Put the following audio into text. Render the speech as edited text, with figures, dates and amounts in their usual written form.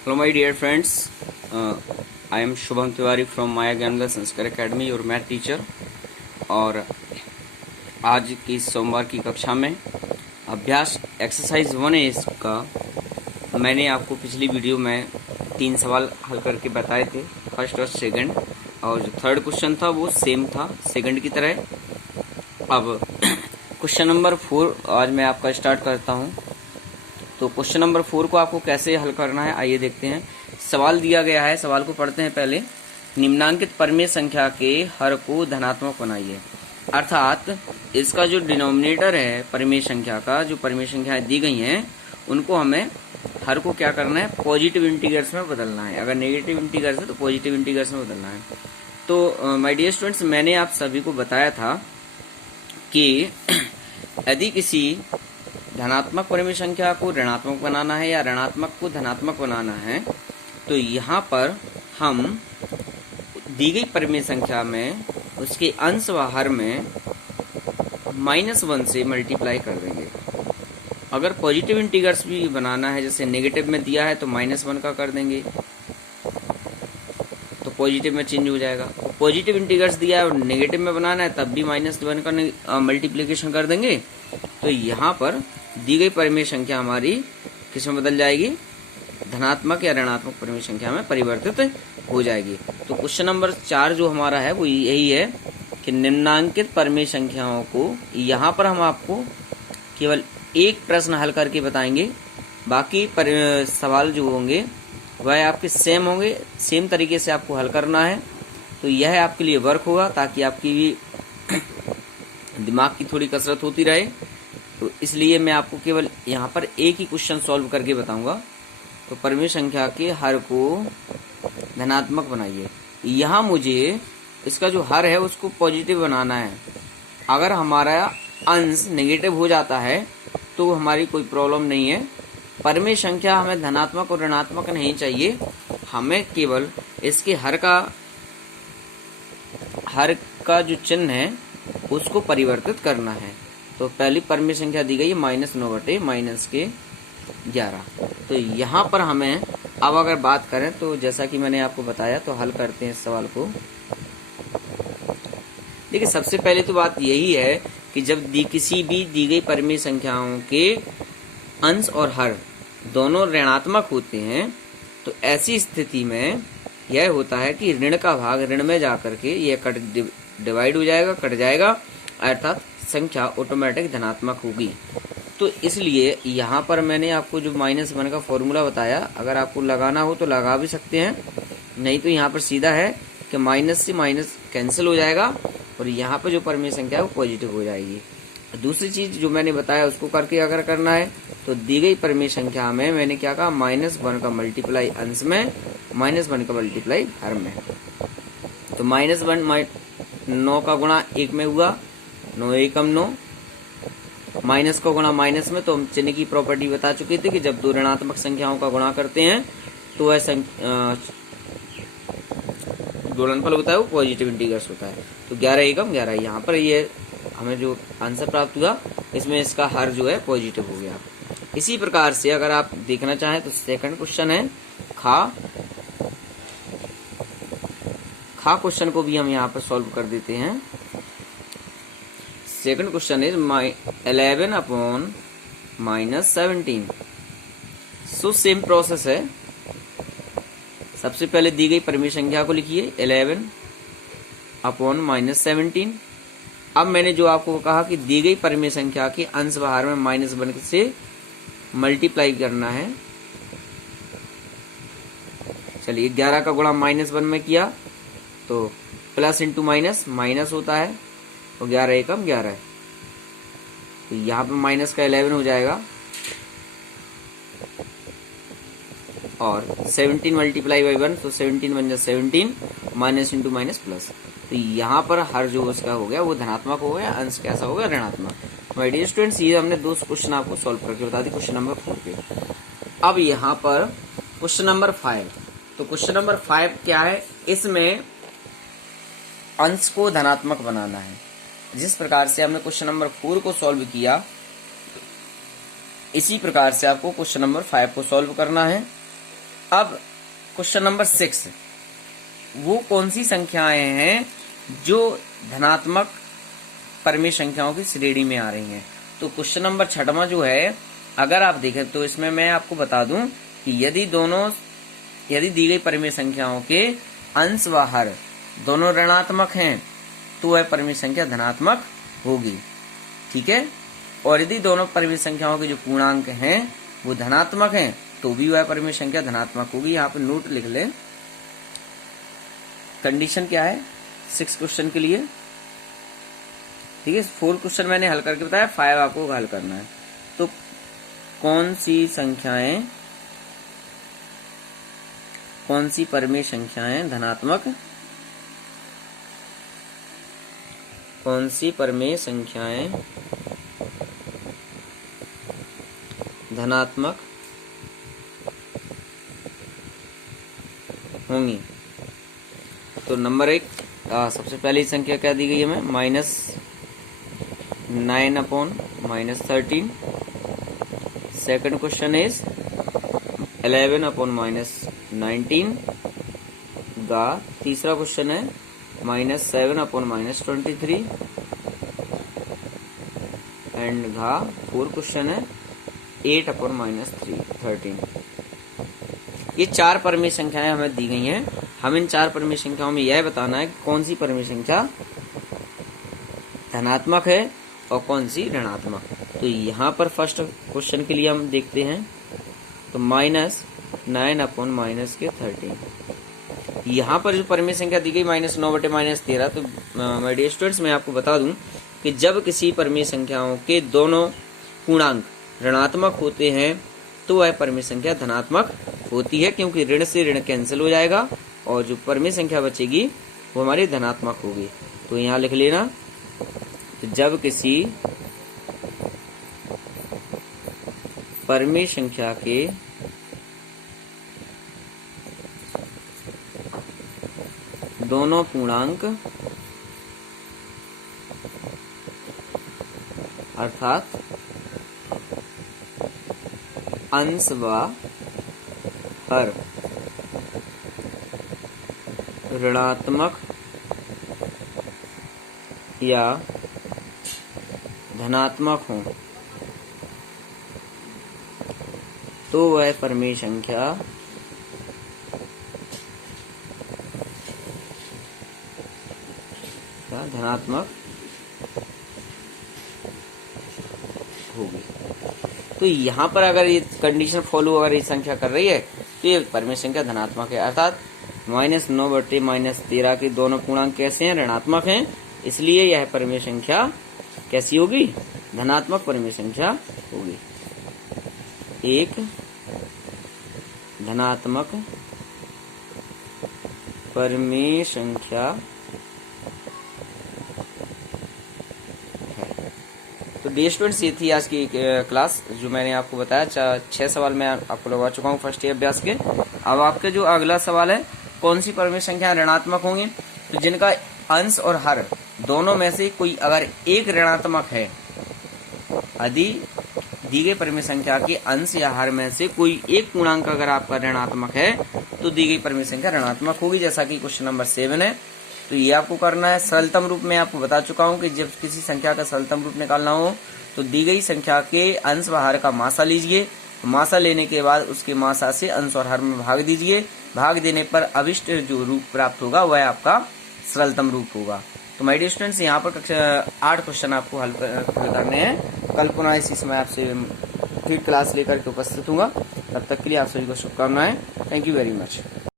Hello my dear friends, I am Shubham Tiwari from Maya Gyananda संस्कार academy, your math teacher. और आज की सोमवार की कक्षा में अभ्यास एक्सरसाइज 1A का मैंने आपको पिछली वीडियो में 3 सवाल हल करके बताए थे, फर्स्ट और सेकंड, और जो थर्ड क्वेश्चन था वो सेम था सेकंड की तरह। अब क्वेश्चन नंबर 4 आज मैं आपका स्टार्ट करता हूँ। तो क्वेश्चन नंबर 4 को आपको कैसे हल करना है आइए देखते हैं। सवाल दिया गया है, सवाल को पढ़ते हैं पहले। निम्नांकित परिमेय संख्या के हर को धनात्मक बनाइए। अर्थात इसका जो डिनोमिनेटर है परिमेय संख्या का, जो परिमेय संख्याएं दी गई हैं उनको हमें हर को क्या करना है, पॉजिटिव इंटीजर्स में बदलना है। अगर नेगेटिव इंटीजर्स है तो पॉजिटिव इंटीजर्स में बदलना है। तो माय डियर स्टूडेंट्स, मैंने आप सभी को बताया था कि यदि किसी धनात्मक परिमेय संख्या को ऋणात्मक बनाना है या ऋणात्मक को धनात्मक बनाना है, तो यहाँ पर हम दी गई परिमेय संख्या में उसके अंश व हर में -1 से मल्टीप्लाई कर देंगे। अगर पॉजिटिव इंटीजर्स भी बनाना है, जैसे नेगेटिव में दिया है तो -1 का कर देंगे, तो पॉजिटिव में चेंज हो जाएगा। पॉजिटिव इंटीजर्स दिया है और नेगेटिव में बनाना है तब भी -1 का मल्टीप्लिकेशन कर देंगे। तो यहाँ पर दी गई परिमेय संख्या हमारी किस में बदल जाएगी, धनात्मक या ऋणात्मक परिमेय संख्या में परिवर्तित हो जाएगी। तो क्वेश्चन नंबर 4 जो हमारा है वो यही है कि निम्नांकित परिमेय संख्याओं को, यहाँ पर हम आपको केवल एक प्रश्न हल करके बताएंगे, बाकी सवाल जो होंगे वह आपके सेम होंगे, सेम तरीके से आपको हल करना है। तो यह आपके लिए वर्क होगा ताकि आपकी भी दिमाग की थोड़ी कसरत होती रहे। तो इसलिए मैं आपको केवल यहाँ पर एक ही क्वेश्चन सॉल्व करके बताऊंगा। तो परिमेय संख्या के हर को धनात्मक बनाइए। यहाँ मुझे इसका जो हर है उसको पॉजिटिव बनाना है। अगर हमारा अंश नेगेटिव हो जाता है तो हमारी कोई प्रॉब्लम नहीं है। परिमेय संख्या हमें धनात्मक और ऋणात्मक नहीं चाहिए, हमें केवल इसके हर का जो चिन्ह है उसको परिवर्तित करना है। तो पहली परिमेय संख्या दी गई है -9/-11। तो यहाँ पर हमें अब अगर बात करें तो जैसा कि मैंने आपको बताया, तो हल करते हैं इस सवाल को। देखिए, सबसे पहले तो बात यही है कि जब किसी भी दी गई परिमेय संख्याओं के अंश और हर दोनों ऋणात्मक होते हैं तो ऐसी स्थिति में यह होता है कि ऋण का भाग ऋण में जाकर के यह डिवाइड हो जाएगा, कट जाएगा, अर्थात संख्या ऑटोमेटिक धनात्मक होगी। तो इसलिए यहाँ पर मैंने आपको जो -1 का फॉर्मूला बताया, अगर आपको लगाना हो तो लगा भी सकते हैं, नहीं तो यहाँ पर सीधा है कि माइनस से माइनस कैंसिल हो जाएगा और यहाँ पर जो परिमेय संख्या है वो पॉजिटिव हो जाएगी। दूसरी चीज जो मैंने बताया उसको करके अगर करना है तो दी गई परिमेय संख्या में मैंने क्या कहा, -1 का मल्टीप्लाई अंश में, -1 का मल्टीप्लाई हर में। तो -1 9 का गुणा 1 में हुआ, 9 एकम 9, माइनस का गुणा माइनस में। तो हम चिन्ह की प्रॉपर्टी बता चुके थे कि जब दो ऋणात्मक संख्याओं का गुणा करते हैं तो वह गुणनफल होता है वो पॉजिटिव इंटीजर्स होता है। तो 11 एकम 11, यहाँ पर ये हमें जो आंसर प्राप्त हुआ इसमें इसका हर जो है पॉजिटिव हो गया। इसी प्रकार से अगर आप देखना चाहें तो सेकंड क्वेश्चन है खा क्वेश्चन को भी हम यहाँ पर सॉल्व कर देते हैं। Second question is 11/-17। So same process है। सबसे पहले दी गई परिमेय संख्या को लिखिए 11/-17। अब मैंने जो आपको कहा कि दी गई परिमेय संख्या के अंश व हर में -1 से मल्टीप्लाई करना है। चलिए, 11 का गुणा -1 में किया तो प्लस इंटू माइनस माइनस होता है, तो 11 एकम 11। तो यहाँ पर माइनस का 11 हो जाएगा और 17 मल्टीप्लाई बाई 1, तो 17 बन जाए 17, माइनस इंटू माइनस प्लस। तो यहाँ पर हर जो उसका हो गया वो धनात्मक हो गया, अंश कैसा हो गया, ऋणात्मक। माय डियर स्टूडेंट्स, ये हमने 2 क्वेश्चन आपको सॉल्व करके बता दी क्वेश्चन नंबर 4 पे। अब यहाँ पर क्वेश्चन नंबर 5। तो क्वेश्चन नंबर 5 क्या है, इसमें अंश को धनात्मक बनाना है। जिस प्रकार से हमने क्वेश्चन नंबर 4 को सॉल्व किया इसी प्रकार से आपको क्वेश्चन नंबर 5 को सॉल्व करना है। अब क्वेश्चन नंबर 6, वो कौन सी संख्याएं हैं जो धनात्मक परिमेय संख्याओं की श्रेणी में आ रही हैं। तो क्वेश्चन नंबर 6वां जो है, अगर आप देखें तो इसमें मैं आपको बता दूं कि यदि दी गई परिमेय संख्याओं के अंश व हर दोनों ऋणात्मक हैं तो वह परिमेय संख्या धनात्मक होगी, ठीक है। और यदि दोनों परिमेय संख्याओं के जो पूर्णांक हैं वो धनात्मक हैं तो भी वह परिमेय संख्या धनात्मक होगी। यहाँ पे नोट लिख ले, कंडीशन क्या है 6 क्वेश्चन के लिए, ठीक है। 4 क्वेश्चन मैंने हल करके बताया, 5 आपको हल करना है। तो कौन सी परिमेय संख्याएं धनात्मक, कौन सी परिमेय संख्याएं धनात्मक होंगी। तो नंबर 1, सबसे पहली संख्या क्या दी गई है हमें, -9/-13। सेकंड क्वेश्चन इज 11/-19 गा। तीसरा क्वेश्चन है -7/-23 एंड घा। 4 क्वेश्चन है 8/-13। ये 4 परिमेय संख्याएं हमें दी गई हैं। हम इन 4 परिमेय संख्याओं में यह बताना है कि कौन सी परिमेय संख्या धनात्मक है और कौन सी ऋणात्मक। तो यहाँ पर फर्स्ट क्वेश्चन के लिए हम देखते हैं, तो -9/-13। यहाँ पर जो परिमेय संख्या दी गई -9/-13। तो माय डियर स्टूडेंट्स, मैं आपको बता दूं कि जब किसी परिमेय संख्याओं के दोनों पूर्णांक ऋणात्मक होते हैं तो वह परिमेय संख्या धनात्मक होती है, क्योंकि ऋण से ऋण कैंसिल हो जाएगा और जो परिमेय संख्या बचेगी वो हमारी धनात्मक होगी। तो यहाँ लिख लेना, तो जब किसी परिमेय संख्या के दोनों पूर्णांक अर्थात अंश व हर ऋणात्मक या धनात्मक हो तो वह परिमेय संख्या धनात्मक होगी। तो यहाँ पर अगर ये कंडीशन फॉलो अगर ये संख्या कर रही है तो ये परिमेय संख्या धनात्मक है, अर्थात -9/-13 के दोनों पूर्णांक कैसे हैं, ऋणात्मक हैं, इसलिए यह परिमेय संख्या कैसी होगी, धनात्मक परिमेय संख्या होगी। एक धनात्मक परिमेय संख्या है। तो डियर स्टूडेंट्स, ये थी आज की क्लास जो मैंने आपको बताया। 6 सवाल मैं आपको लगवा चुका हूँ फर्स्ट ईयर अभ्यास के। अब आपके जो अगला सवाल है, कौन सी परिमेय संख्या ऋणात्मक होंगी, तो जिनका अंश और हर दोनों में से कोई अगर एक ऋणात्मक है, यदि दी गई परिमेय संख्या के अंश या हर में से कोई एक पूर्णांक अगर आपका ऋणात्मक है तो दी गई परिमेय संख्या ऋणात्मक होगी, जैसा कि क्वेश्चन नंबर 7 है। तो ये आपको करना है। सरलतम रूप में आपको बता चुका हूं कि जब किसी संख्या का सरलतम रूप निकालना हो तो दी गई संख्या के अंश व हर का मासा लीजिए, मासा लेने के बाद उसके मासा से अंश और हर में भाग दीजिए, भाग देने पर अभिष्ट जो रूप प्राप्त होगा वह आपका सरलतम रूप होगा। तो माय डियर स्टूडेंट्स, यहाँ पर कक्षा 8 क्वेश्चन आपको हल करने हैं। कल पुनः इसी समय आपसे फिर क्लास लेकर के उपस्थित हूँगा। तब तक के लिए आप सभी को शुभकामनाएं। Thank you very much.